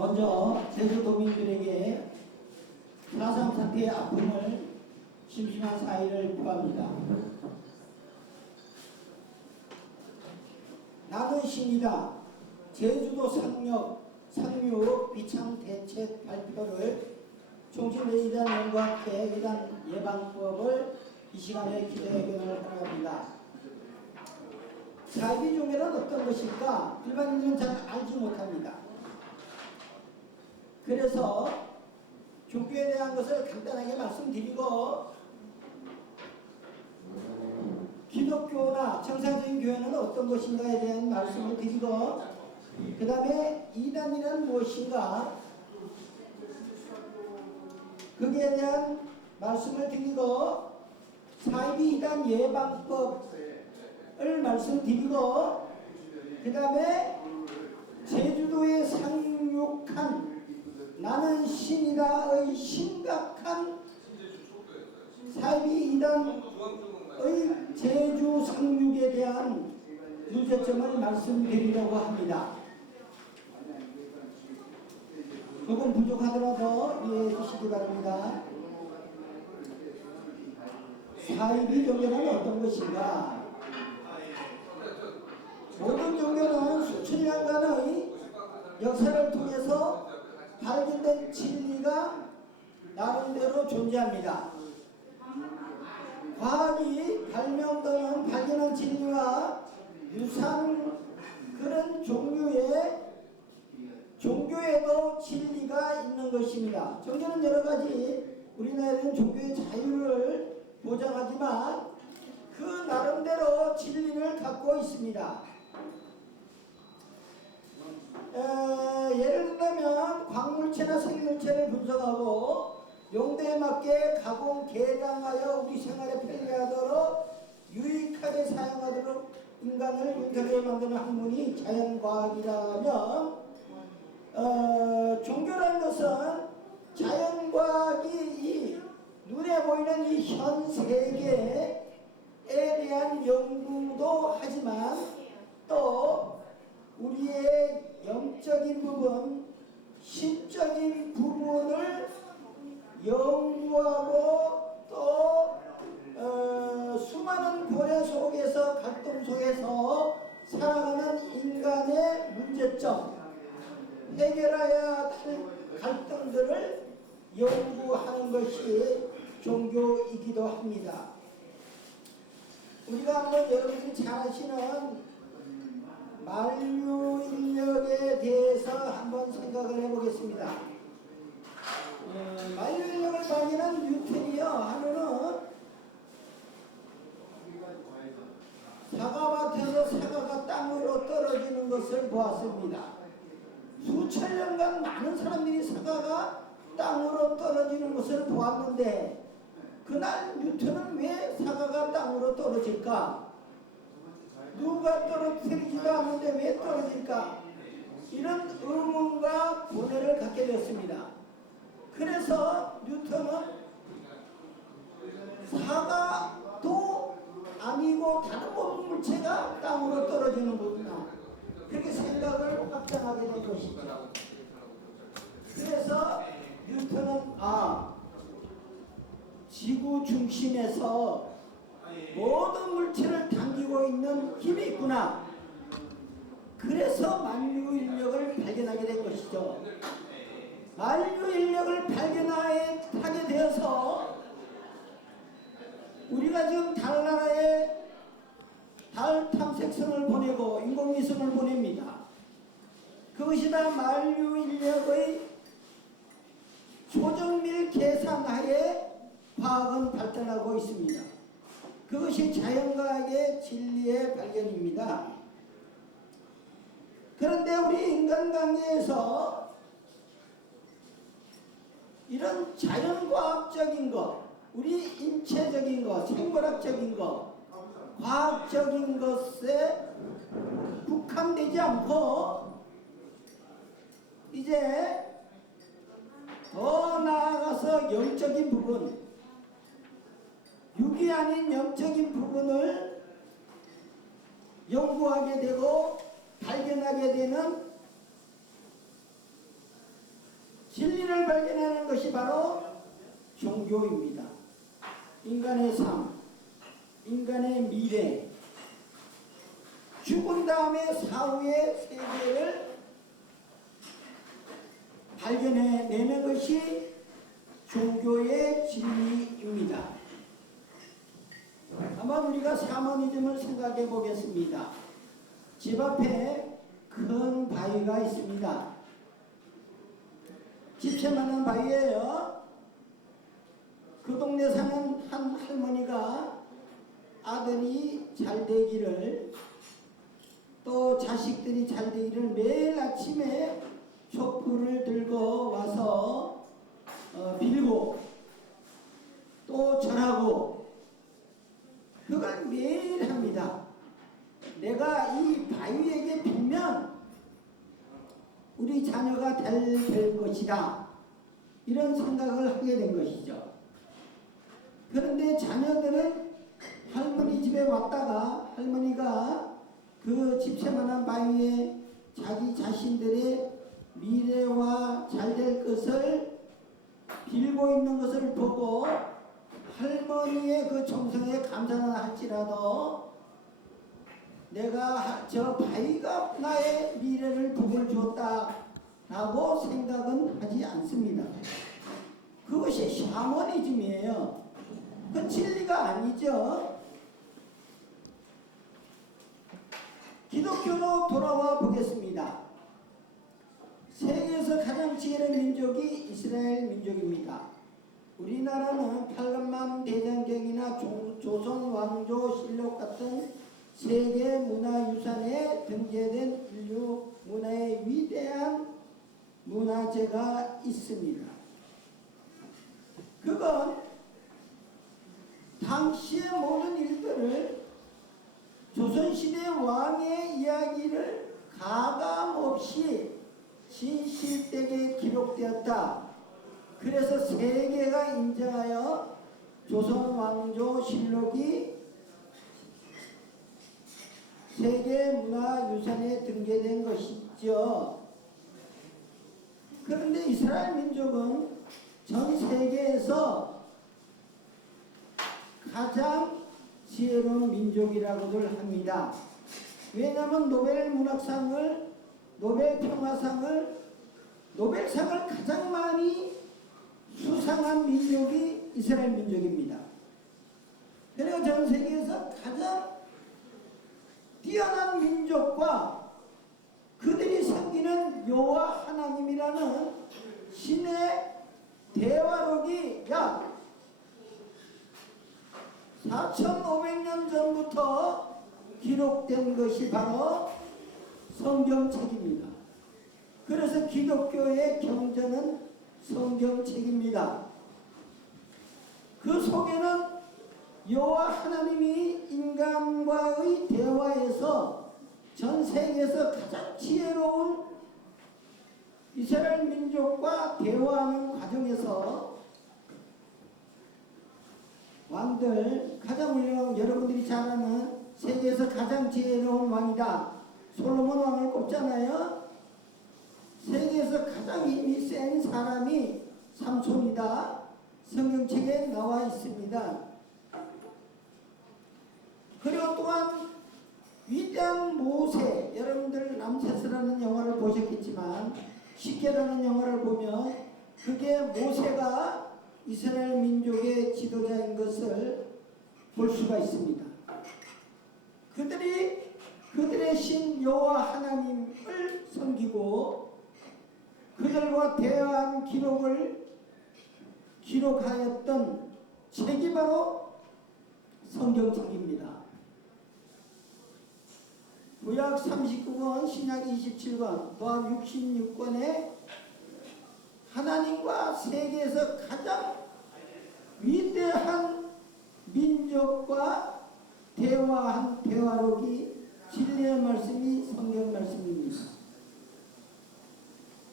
먼저 제주도민들에게 4.3 사태의 아픔을 심심한 사의를 표합니다. 나는 신이다. 제주도 상륙 비창 대책 발표를 총신회의에 대한 연구와 함께 이단 예방법을 이 시간에 기자회견을 하려 합니다. 사이비 종교는 어떤 것일까? 일반인들은 잘 알지 못합니다. 그래서 종교에 대한 것을 간단하게 말씀드리고, 기독교나 정상적인 교회는 어떤 것인가에 대한 말씀을 드리고, 그 다음에 이단이란 무엇인가, 거기에 대한 말씀을 드리고, 사이비 이단 예방법을 말씀드리고, 그 다음에 제주도에 상륙한 나는 신이다의 심각한 사이비 이단의 제주 상륙에 대한 문제점을 말씀드리려고 합니다. 조금 부족하더라도 이해해 주시기 바랍니다. 사이비 종교는 어떤 것인가? 모든 종교는 수천 년간의 역사를 통해서 발견된 진리가 나름대로 존재합니다. 과학이 발명 또는 발견한 진리와 유사한 그런 종교에도 진리가 있는 것입니다. 종교는 여러 가지, 우리나라에는 종교의 자유를 보장하지만 그 나름대로 진리를 갖고 있습니다. 예를 든다면 광물체나 생물체를 분석하고 용도에 맞게 가공, 개량하여 우리 생활에 편리하도록 유익하게 사용하도록 인간을 윤택하게 만드는 학문이 자연과학이라면, 종교라는 것은 자연과학이 이 눈에 보이는 이 현 세계에 대한 연구도 하지만 또 우리의 영적인 부분, 심적인 부분을 연구하고 또 수많은 고뇌 속에서, 갈등 속에서 살아가는 인간의 문제점, 해결해야 할 갈등들을 연구하는 것이 종교이기도 합니다. 우리가 한번 여러분들이 잘 아시는 만유인력에 대해서 한번 생각을 해보겠습니다. 만유인력을 발견한 뉴턴이요, 하루는 사과밭에서 사과가 땅으로 떨어지는 것을 보았습니다. 수천 년간 많은 사람들이 사과가 땅으로 떨어지는 것을 보았는데, 그날 뉴턴은 왜 사과가 땅으로 떨어질까? 누가 떨어뜨리지도 않는데 왜 떨어질까? 이런 의문과 고뇌를 갖게 되었습니다. 그래서 뉴턴은 사과도 아니고 다른 모든 물체가 땅으로 떨어지는 거구나, 그렇게 생각을 확장하게 된 것이죠. 그래서 뉴턴은 지구 중심에서 모든 물체를 당기고 있는 힘이 있구나, 그래서 만유인력을 발견하게 된 것이죠. 만유인력을 발견하게 되어서 우리가 지금 달나라에 달 탐색선을 보내고 인공위성을 보냅니다. 그것이 다 만유인력의 조정밀 계산하에 과학은 발전하고 있습니다. 그것이 자연과학의 진리의 발견입니다. 그런데 우리 인간관계에서 이런 자연과학적인 것, 우리 인체적인 것, 생물학적인 것, 과학적인 것에 국한되지 않고 이제 더 나아가서 영적인 부분, 육이 아닌 영적인 부분을 연구하게 되고 발견하게 되는 진리를 발견하는 것이 바로 종교입니다. 인간의 삶, 인간의 미래, 죽은 다음에 사후의 세계를 발견해내는 것이 종교의 진리입니다. 아마 우리가 샤머니즘을 생각해 보겠습니다. 집 앞에 큰 바위가 있습니다. 집채만한 바위예요. 그 동네 사는 한 할머니가 아들이 잘 되기를, 또 자식들이 잘 되기를 매일 아침에 촛불을 들고 와서 빌고 또 절하고 그걸 매일 합니다. 내가 이 바위에게 빌면 우리 자녀가 될 것이다, 이런 생각을 하게 된 것이죠. 그런데 자녀들은 할머니 집에 왔다가 할머니가 그 집채만한 바위에 자기 자신들의 미래와 잘 될 것을 빌고 있는 것을 보고 할머니의 그 정성에 감사는 할지라도 내가 저 바위가 나의 미래를 복을 주었다라고 생각은 하지 않습니다. 그것이 샤머니즘이에요. 그 진리가 아니죠. 기독교로 돌아와 보겠습니다. 세계에서 가장 지혜로운 민족이 이스라엘 민족입니다. 우리나라는 팔감만 대장경이나 조선 왕조 실록 같은 세계 문화유산에 등재된 인류 문화의 위대한 문화재가 있습니다. 그건 당시의 모든 일들을 조선시대 왕의 이야기를 가감없이 진실되게 기록되었다. 그래서 세계가 인정하여 조선 왕조 실록이 세계 문화유산에 등재된 것이죠. 그런데 이스라엘 민족은 전 세계에서 가장 지혜로운 민족이라고들 합니다. 왜냐하면 노벨 문학상을, 노벨 평화상을, 노벨상을 가장 많이 수상한 민족이 이스라엘 민족입니다. 그리고 전 세계에서 가장 뛰어난 민족과 그들이 섬기는 여호와 하나님이라는 신의 대화록이 약 4,500년 전부터 기록된 것이 바로 성경책입니다. 그래서 기독교의 경전은 성경책입니다. 그 속에는 여호와 하나님이 인간과의 대화에서 전 세계에서 가장 지혜로운 이스라엘 민족과 대화하는 과정에서 왕들, 가장 훌륭한, 여러분들이 잘 아는 세계에서 가장 지혜로운 왕이다, 솔로몬 왕을 꼽잖아요. 세계에서 가장 힘이 센 사람이 삼손이다, 성경책에 나와 있습니다. 그리고 또한 위대한 모세, 여러분들 람세스라는 영화를 보셨겠지만 십계라는 영화를 보면 그게 모세가 이스라엘 민족의 지도자인 것을 볼 수가 있습니다. 그들의 신 여호와 하나님을 섬기고 그들과 대화한 기록을 기록하였던 책이 바로 성경책입니다. 구약 39권, 신약 27권, 도합 66권에 하나님과 세계에서 가장 위대한 민족과 대화한 대화록이 진리의 말씀이 성경 말씀입니다.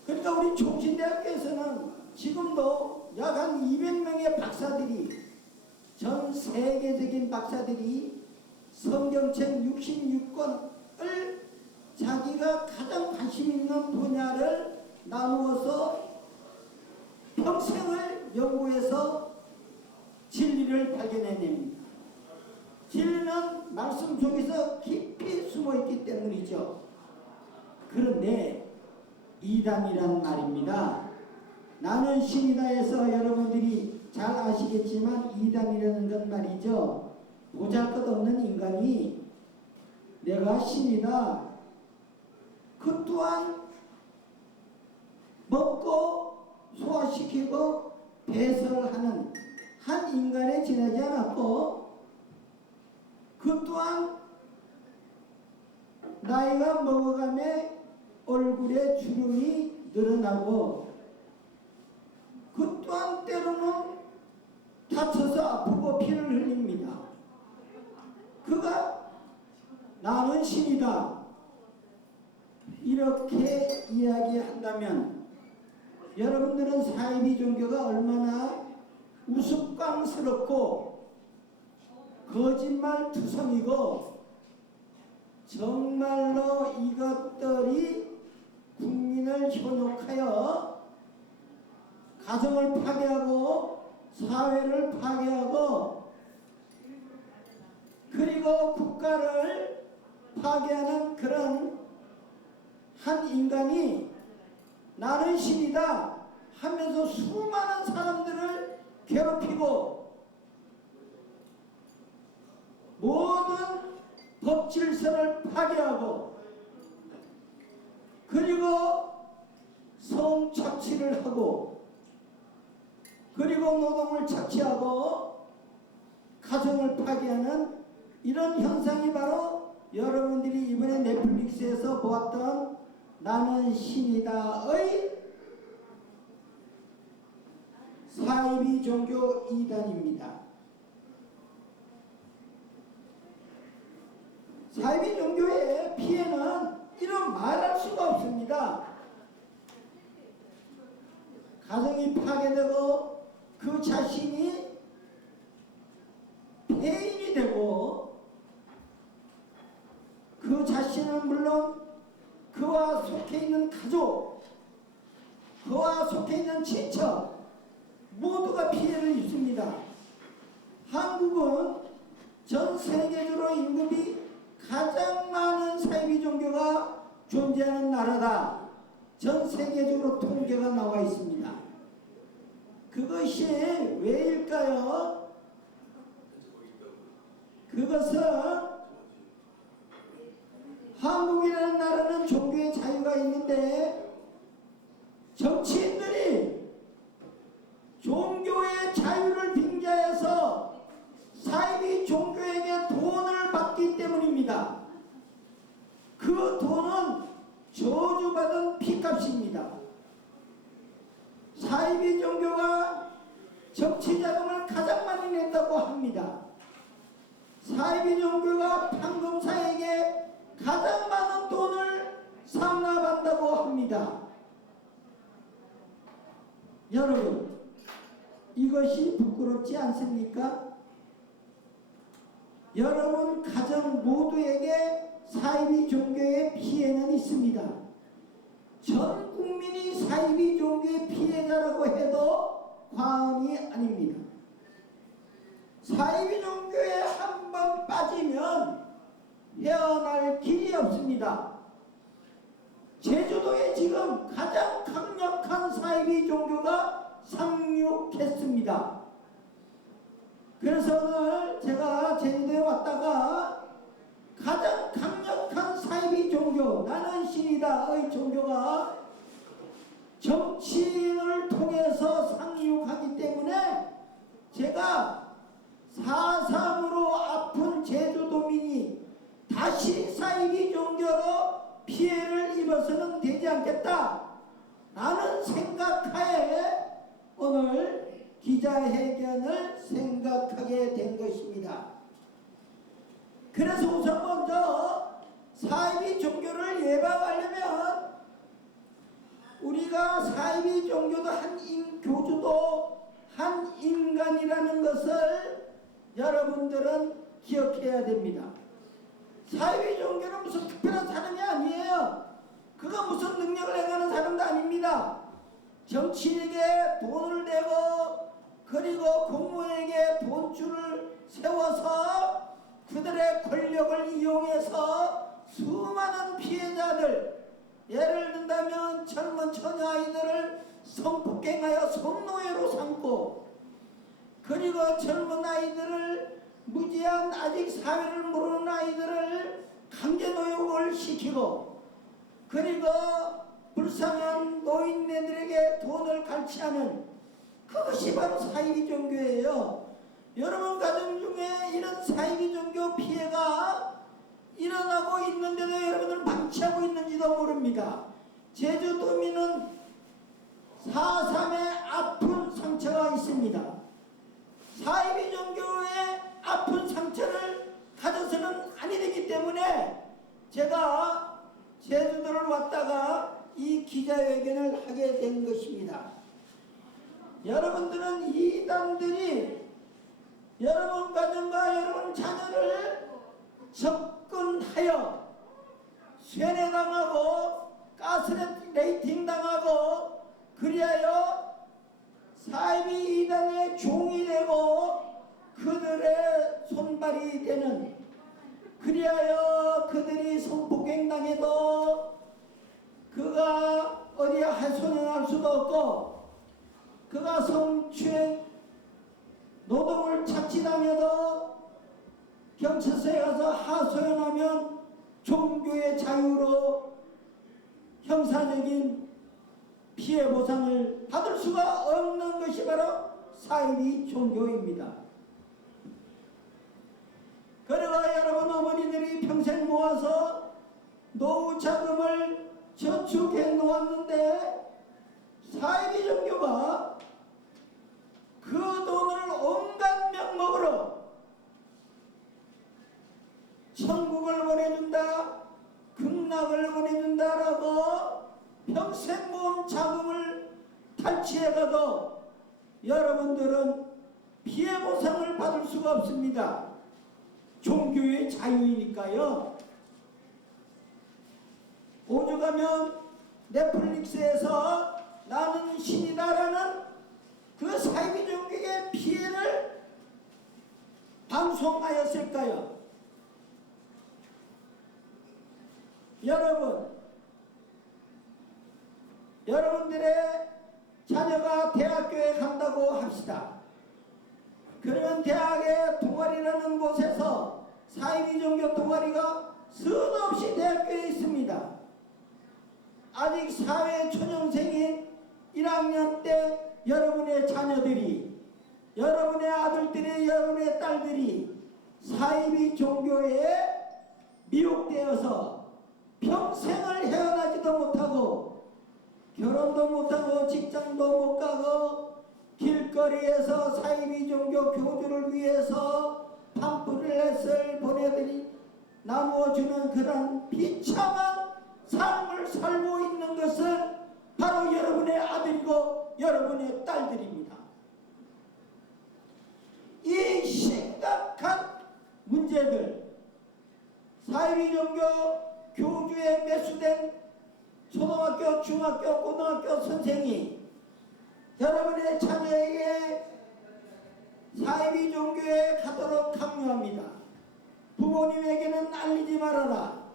그러니까 우리 총신대학교에서는 지금도 약 한 200명의 박사들이, 전 세계적인 박사들이 성경책 66권을 자기가 가장 관심 있는 분야를 나누어서 평생을 연구해서 진리를 발견해냅니다. 진리는 말씀 속에서 깊이 숨어있기 때문이죠. 그런데 이단이란 말입니다. 나는 신이다에서 여러분들이 잘 아시겠지만 이단이라는 건 말이죠. 보잘것없는 인간이 내가 신이다. 그 또한 먹고 소화시키고 배설하는 한 인간에 지나지 않았고, 그 또한 나이가 먹어가며 얼굴에 주름이 늘어나고, 그 또한 때로는 다쳐서 아프고 피를 흘립니다. 그가 나는 신이다 이렇게 이야기한다면 여러분들은 사이비 종교가 얼마나 우스꽝스럽고 거짓말투성이고 정말로 이것들이 국민을 현혹하여 가정을 파괴하고 사회를 파괴하고 그리고 국가를 파괴하는 그런 한 인간이 나는 신이다 하면서 수많은 사람들을 괴롭히고 모든 법 질서를 파괴하고 그리고 성착취를 하고 그리고 노동을 착취하고 가정을 파괴하는 이런 현상이 바로 여러분들이 이번에 넷플릭스에서 보았던 나는 신이다의 사이비 종교 이단입니다. 사이비 종교의 피해는 이런 말할 수가 없습니다. 가정이 파괴되고 그 자신이 폐인이 되고 그 자신은 물론 그와 속해 있는 가족, 그와 속해 있는 친척 모두가 피해를 입습니다. 한국은 전 세계적으로 임금이 가장 많은 사이비 종교가 존재하는 나라다. 전 세계적으로 통계가 나와 있습니다. 그것이 왜일까요? 그것은 한국이라는 나라는 종교의 자유가 있는데 정치인들이 종교의 자유를 빙자해서 사이비 종교에게 돈을 받기 때문입니다. 그 돈은 저주받은 피값입니다. 사이비 종교가 정치 자금을 가장 많이 낸다고 합니다. 사이비 종교가 판검사에게 가장 많은 돈을 상납한다고 합니다. 여러분, 이것이 부끄럽지 않습니까? 여러분 가정 모두에게 사이비 종교의 피해는 있습니다. 전 국민이 사이비 종교의 피해자라고 해도 과언이 아닙니다. 사이비 종교에 한 번 빠지면 헤어날 길이 없습니다. 제주도에 지금 가장 강력한 사이비 종교가 상륙했습니다. 그래서 오늘 제가 제주도에 왔다가 가장 강력한 사이비 종교 나는 신이다의 종교가 정치인을 통해서 상륙하기 때문에 제가 4.3으로 아픈 제주도민이 다시 사이비 종교로 피해를 입어서는 되지 않겠다 라는 생각하에 오늘 기자회견을 생각하게 된 것입니다. 그래서 우선 먼저 사이비 종교를 예방하려면 우리가 사이비 종교도 교주도 한 인간이라는 것을 여러분들은 기억해야 됩니다. 사이비 종교는 무슨 특별한 사람이 아니에요. 그가 무슨 능력을 행하는 사람도 아닙니다. 정치인에게 돈을 내고 그리고 공무원에게 돈줄을 세워서 그들의 권력을 이용해서 수많은 피해자들, 예를 든다면 젊은 처녀 아이들을 성폭행하여 성노예로 삼고, 그리고 젊은 아이들을, 무지한 아직 사회를 모르는 아이들을 강제노역을 시키고, 그리고 불쌍한 노인네들에게 돈을 갈취하는, 그것이 바로 사이비 종교예요. 여러분 가정 중에 이런 사이비 종교 피해가 일어나고 있는데도 여러분들 방치하고 있는지도 모릅니다. 제주도민은 4.3의 아픈 상처가 있습니다. 사이비 종교의 아픈 상처를 가져서는 아니 되기 때문에 제가 제주도를 왔다가 이 기자회견을 하게 된 것입니다. 여러분들은 이단들이 여러분 가정과 여러분 자녀를 접근하여 쇠뇌당하고 가스레이팅 당하고, 그리하여 사이비 이단의 종이 되고 그들의 손발이 되는, 그리하여 그들이 성폭행 당해도 그가 어디에 하소연할 수도 없고, 그가 성추행 노동을 착취당해도 경찰서에 가서 하소연하면 종교의 자유로 형사적인 피해 보상을 받을 수가 없는 것이 바로 사이비 종교입니다. 그리고 여러분 어머니들이 평생 모아서 노후 자금을 저축해 놓았는데 사이비 종교가 그 돈을 온갖 명목으로 천국을 보내준다, 극락을 보내준다라고 평생 모은 자금을 탈취해가도 여러분들은 피해 보상을 받을 수가 없습니다. 종교의 자유이니까요. 오죽하면 넷플릭스에서 나는 신이다라는 그 사이비 종교의 피해를 방송하였을까요? 여러분들의 자녀가 대학교에 간다고 합시다. 그러면 대학의 동아리라는 곳에서 사이비 종교 동아리가 수도 없이 대학교에 있습니다. 아직 사회 초년생인 1학년 때 여러분의 자녀들이, 여러분의 아들들이, 여러분의 딸들이 사이비 종교에 미혹되어서 평생을 헤어나지도 못하고 결혼도 못하고 직장도 못 가고 길거리에서 사이비 종교 교주를 위해서 팜플렛을 보내드리 나누어주는 그런 비참한 삶을 살고 있는 것은 바로 여러분의 아들이고 여러분의 딸들입니다. 이 심각한 문제들, 사이비 종교 교주에 매수된 초등학교, 중학교, 고등학교 선생이 여러분의 자녀에게 사이비 종교에 가도록 강요합니다. 부모님에게는 알리지 말아라.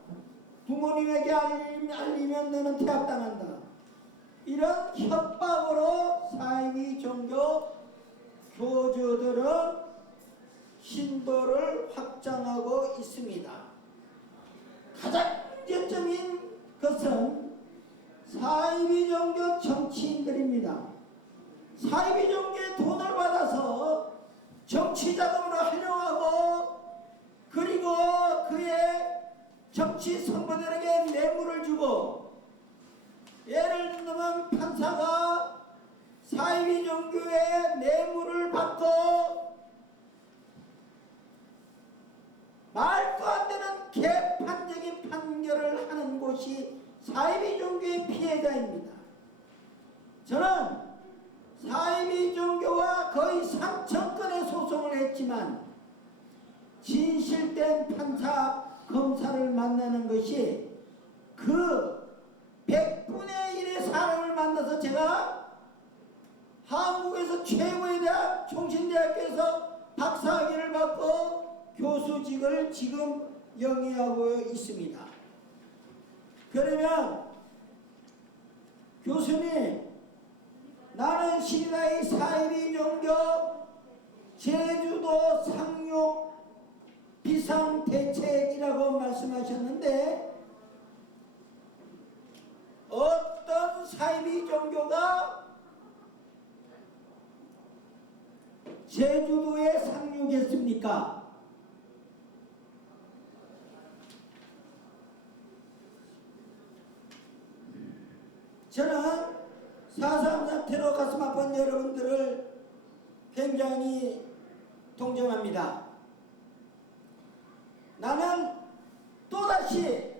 부모님에게 알리면 너는 퇴학당한다. 이런 협박으로 사이비 종교 교주들은 신도를 확장하고 있습니다. 가장 문제점인 것은 사이비 종교 정치인들입니다. 사이비 종교의 돈을 받아서 정치 자금으로 활용하고, 그리고 그의 정치 선거들에게 뇌물을 주고, 예를 들면 판사가 사이비 종교의 뇌물을 받고 말도 안 되는 개판적인 판결을 하는 곳이 사이비 종교의 피해자입니다. 저는 사이비 종교와 거의 3,000건의 소송을 했지만 진실된 판사, 검사를 만나는 것이 그 100분의 1의 사람을 만나서 제가 한국에서 최고의 대학 총신대학교에서 박사학위를 받고 교수직을 지금 영위하고 있습니다. 그러면 교수님, 나는 신라의 사이비 종교 제주도 상륙 비상대책이라고 말씀하셨는데, 어떤 사이비 종교가 제주도에 상륙했습니까? 저는 4.3 테러 가슴 아픈 여러분들을 굉장히 동정합니다. 나는 또다시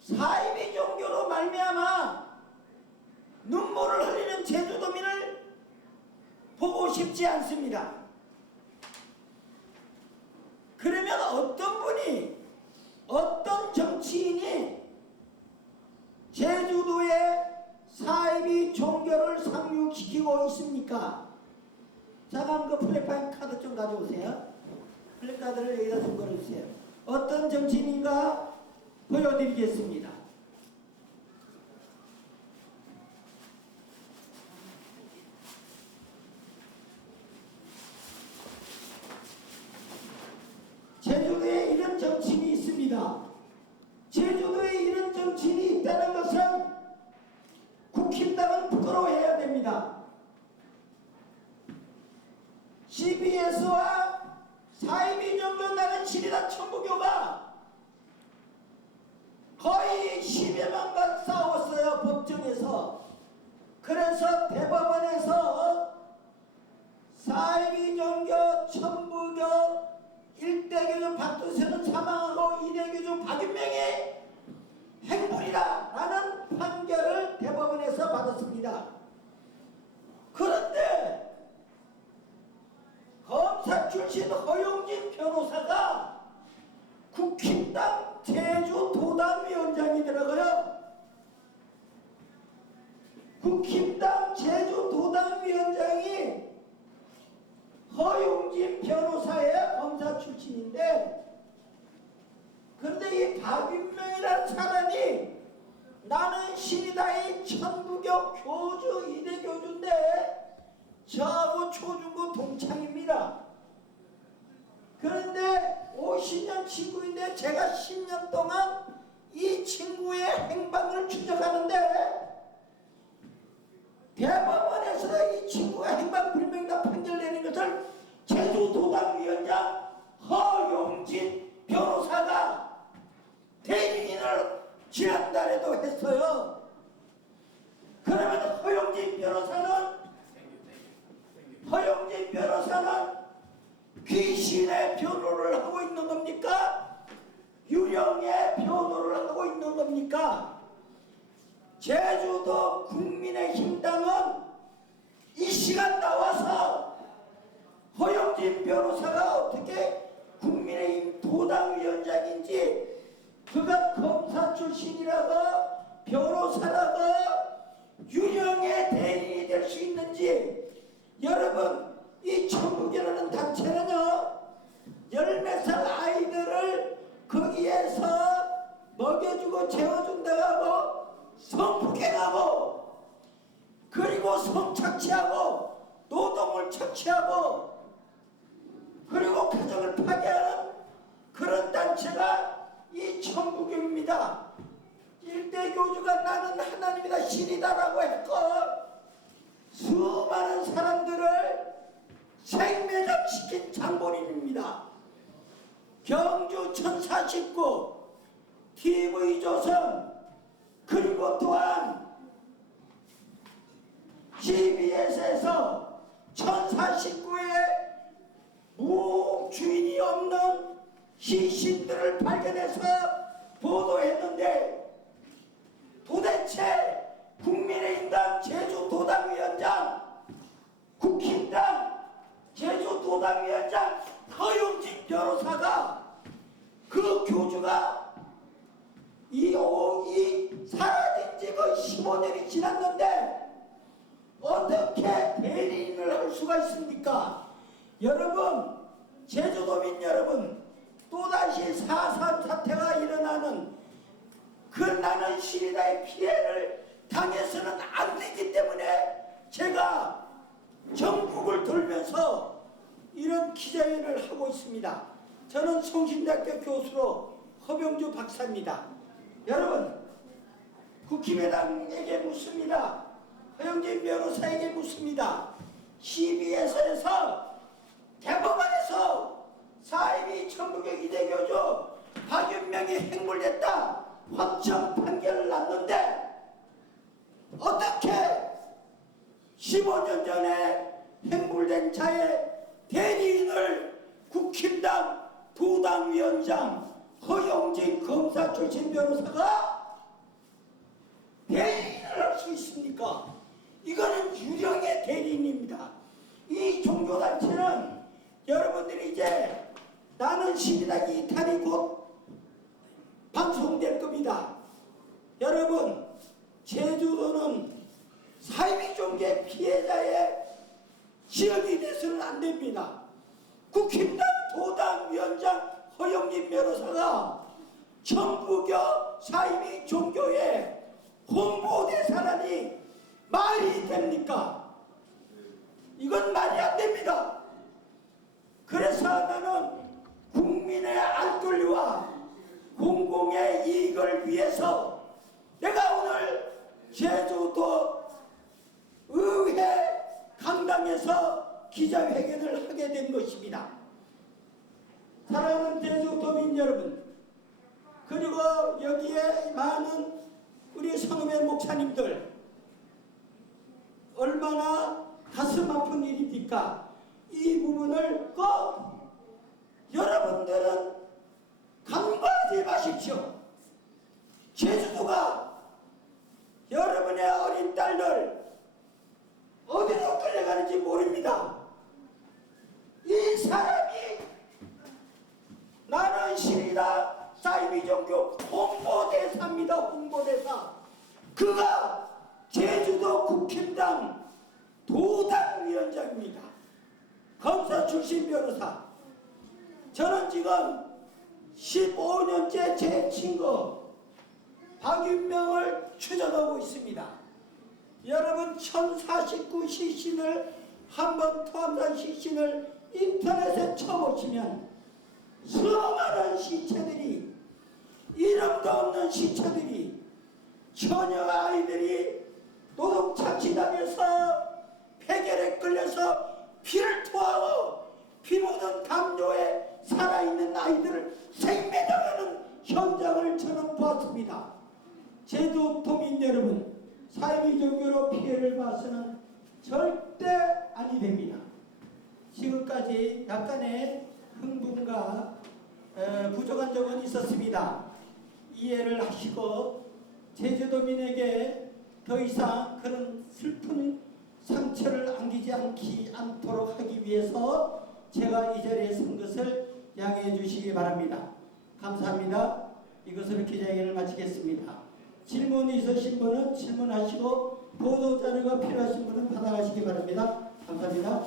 사이비 종교로 말미암아 눈물을 흘리는 제주도민을 보고 싶지 않습니다. 그러면 어떤 분이, 어떤 정치인이 제주도에 사이비 종교를 상륙시키고 있습니까? 잠깐 그 플랫폼 카드 좀 가져오세요. 플랫카드를 여기다 좀 걸어주세요. 어떤 정치인인가 보여드리겠습니다. 제주도에 이런 정치인이 있습니다. 제주도에 이런 정치인이 있다는 것은 국힘당은 부끄러워해야 됩니다. CBS와 사이비 종교 나는 신이다 천부교가 거의 10여 명과 싸웠어요. 법정에서. 그래서 대법원에서 사이비 종교 천부교 1대 교주 박두세는 사망하고 2대 교주 박윤명이 행불이다 라는 판결을 대법원에서 받았습니다. 그런데 검사 출신 허용진 변호사가 국힘당 제주도당위원장이 들어가요. 국힘당 제주도당위원장이 허용진 변호사의 검사 출신인데, 그런데 이 박윤명이라는 사람이 나는 신이다의 천부교 교주 2대 교주인데 저하고 초중고 동창입니다. 그런데 50년 친구인데 제가 10년 동안 이 친구의 행방을 추적하는데 대법원에서 이 친구가 행방 불명이다 판결 내린 것을 제주도당위원장 허용진 변호사가 대리인을 지난달에도 했어요. 그러면 허용진 변호사는 귀신의 변호를 하고 있는 겁니까? 유령의 변호를 하고 있는 겁니까? 제주도 국민의힘당은 이 시간 나와서 허용진 변호사가 어떻게 국민의힘 도당위원장인지, 그가 검사 출신이라고 변호사라고 유령의 대리인이 될 수 있는지. 여러분, 이 천부교라는 단체는요 10몇 살 아이들을 거기에서 먹여주고 재워준다고 하고 성폭행하고 그리고 성착취하고 노동을 착취하고 그리고 가정을 파괴하는 그런 단체가 이 천부교입니다. 1대 교주가 나는 하나님이다 신이다라고 했고 수많은 사람들을 생매장시킨 장본인입니다. 경주 1049, TV조선, 그리고 또한 CBS에서 1049의 무주인이 없는 시신들을 발견해서 보도했는데, 도대체 국민의힘당 제주도당위원장, 국힘당 제주도당위원장 허용진 변호사가 그 교주가 이 사라진 지 거의 15년이 지났는데 어떻게 대리인을 할 수가 있습니까? 여러분, 제주도민 여러분, 또다시 4.3 사태가 일어나는 그 나는 시리다의 피해를 당해서는 안 되기 때문에 제가 전국을 돌면서 이런 기자회견을 하고 있습니다. 저는 성신대학교 교수로 허병주 박사입니다. 여러분, 국힘의당에게 묻습니다. 허영진 변호사에게 묻습니다. CBS에서 대법원에서 사임이 천부경 이대교주 박윤명이 행불됐다 확정 판결을 났는데 어떻게 15년 전에 행불된 자의 대리인을 국힘당 부당위원장 허영진 검사 출신 변호사가 대리인을 할 수 있습니까? 이거는 유령의 대리인입니다. 이 종교단체는 여러분들이 이제 나는 시리다 2탄이 곧 방송될 겁니다. 여러분, 제주도는 사이비 종교 피해자의 지역이 돼서는 안 됩니다. 국힘당 도당위원장 허영진 변호사가 천부교 사이비 종교의 홍보대사라니 말이 됩니까? 이건 말이 안 됩니다. 그래서 나는 국민의 알 권리와 공공의 이익을 위해서 내가 오늘 제주도 의회 강당에서 기자회견을 하게 된 것입니다. 사랑하는 제주도민 여러분, 그리고 여기에 많은 우리 성읍의 목사님들, 얼마나 가슴 아픈 일입니까? 이 부분을 꼭 여러분들은 간과하지 마십시오. 제주도가 여러분의 어린 딸들 어디로 끌려가는지 모릅니다. 이 사람이 나는 시리다 사이비 종교 홍보대사입니다. 홍보대사. 그가 제주도 국힘당 도당위원장입니다. 검사 출신 변호사. 저는 지금 15년째 제 친구 박윤명을 추적하고 있습니다. 여러분 1049 시신을 한번 토함산 시신을 인터넷에 쳐보시면 수많은 시체들이, 이름도 없는 시체들이, 처녀 아이들이 노동착취당해서 폐결에 끌려서 피를 토하고 피 묻은 담요에 살아있는 아이들을 생매장하는 현장을 저는 보았습니다. 제주도민 여러분, 사이비 종교로 피해를 봐서는 절대 아니 됩니다. 지금까지 약간의 흥분과 부족한 점은 있었습니다. 이해를 하시고 제주도민에게 더 이상 그런 슬픈 상처를 안기지 않도록 하기 위해서 제가 이 자리에 선 것을 양해해 주시기 바랍니다. 감사합니다. 이것으로 기자회견을 마치겠습니다. 질문이 있으신 분은 질문하시고 보도자료가 필요하신 분은 받아가시기 바랍니다. 감사합니다.